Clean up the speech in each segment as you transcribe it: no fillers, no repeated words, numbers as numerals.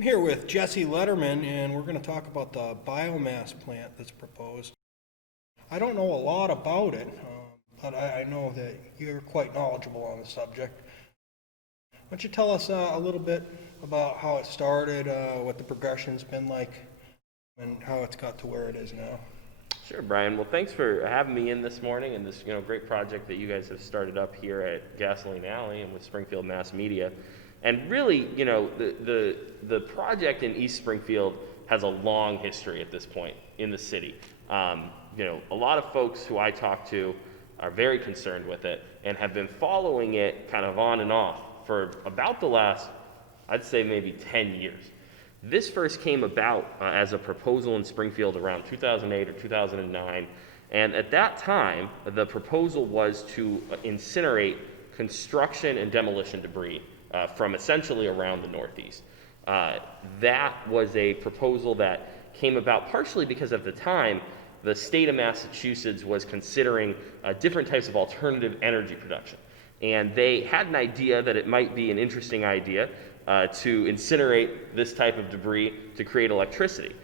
I'm here with Jesse Lederman, and we're going to talk about the biomass plant that's proposed. I don't know a lot about it, but I know that you're quite knowledgeable on the subject. Why don't you tell us a little bit about how it started, what the progression's been like, and how it's got to where it is now? Sure, Brian. Well, thanks for having me in this morning and this great project that you guys have started up here at Gasoline Alley and with Springfield Mass Media. And really, the project in East Springfield has a long history at this point in the city. A lot of folks who I talk to are very concerned with it and have been following it kind of on and off for about the last, I'd say maybe 10 years. This first came about as a proposal in Springfield around 2008 or 2009, and at that time, the proposal was to incinerate construction and demolition debris from essentially around the Northeast. That was a proposal that came about partially because at the time, the state of Massachusetts was considering different types of alternative energy production. And they had an idea that it might be an interesting idea to incinerate this type of debris to create electricity.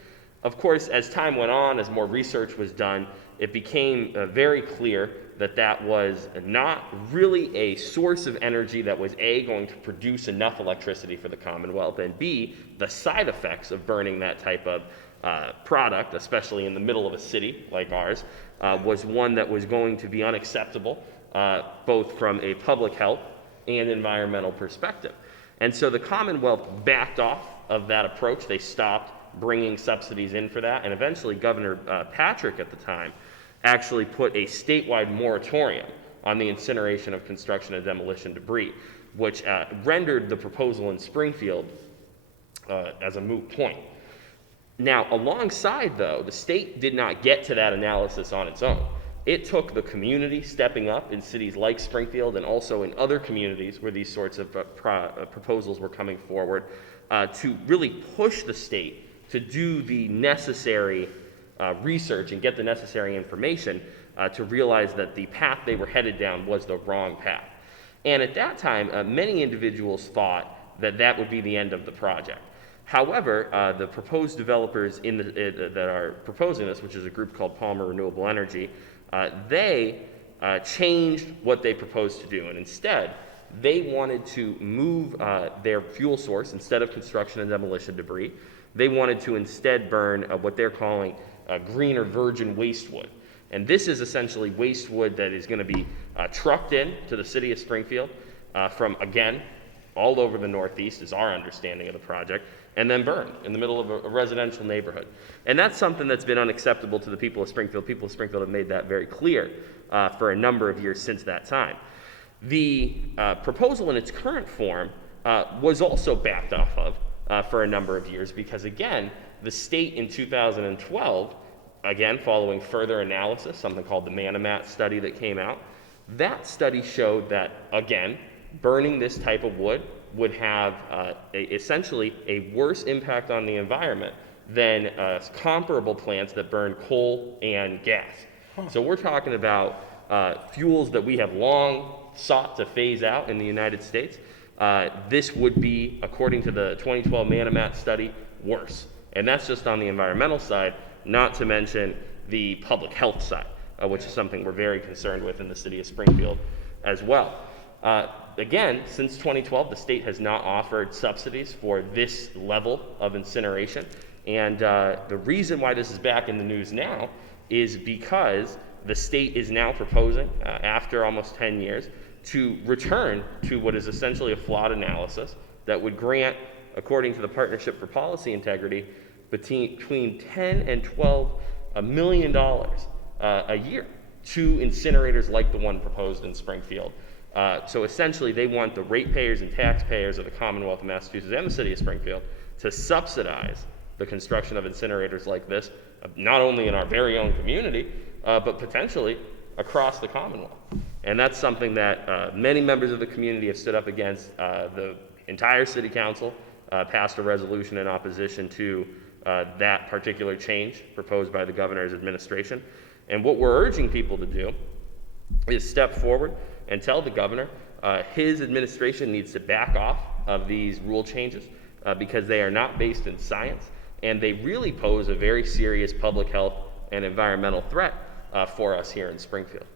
Of course, as time went on, as more research was done, it became very clear that that was not really a source of energy that was A, going to produce enough electricity for the Commonwealth, and B, the side effects of burning that type of product, especially in the middle of a city like ours, was one that was going to be unacceptable, both from a public health and environmental perspective. And so the Commonwealth backed off of that approach. They stopped bringing subsidies in for that, and eventually Governor Patrick at the time actually put a statewide moratorium on the incineration of construction and demolition debris, which rendered the proposal in Springfield as a moot point. Now, alongside, though, the state did not get to that analysis on its own. It took the community stepping up in cities like Springfield and also in other communities where these sorts of proposals were coming forward to really push the state to do the necessary research and get the necessary information to realize that the path they were headed down was the wrong path. And at that time, many individuals thought that that would be the end of the project. However, the proposed developers that are proposing this, which is a group called Palmer Renewable Energy, they changed what they proposed to do, and instead they wanted to move their fuel source. Instead of construction and demolition debris, they wanted to instead burn what they're calling green or virgin waste wood. And this is essentially waste wood that is going to be trucked in to the city of Springfield from, again, all over the Northeast is our understanding of the project, and then burned in the middle of a residential neighborhood. And that's something that's been unacceptable to the people of Springfield. People of Springfield have made that very clear for a number of years since that time. The proposal in its current form was also backed off of for a number of years because, again, the state in 2012, again, following further analysis, something called the Biomass study that came out, that study showed that, again, burning this type of wood would have essentially a worse impact on the environment than comparable plants that burn coal and gas. So we're talking about fuels that we have long sought to phase out in the United States. This would be, according to the 2012 Biomass study, worse. And that's just on the environmental side, not to mention the public health side, which is something we're very concerned with in the city of Springfield as well. Again, since 2012, the state has not offered subsidies for this level of incineration. And the reason why this is back in the news now is because the state is now proposing, after almost 10 years, to return to what is essentially a flawed analysis that would grant, according to the Partnership for Policy Integrity, between $10 and $12 million a year to incinerators like the one proposed in Springfield. So essentially, they want the ratepayers and taxpayers of the Commonwealth of Massachusetts and the city of Springfield to subsidize the construction of incinerators like this, not only in our very own community, but potentially across the Commonwealth. And that's something that many members of the community have stood up against. The entire city council passed a resolution in opposition to that particular change proposed by the governor's administration. And what we're urging people to do is step forward and tell the governor his administration needs to back off of these rule changes. because they are not based in science, and they really pose a very serious public health and environmental threat for us here in Springfield.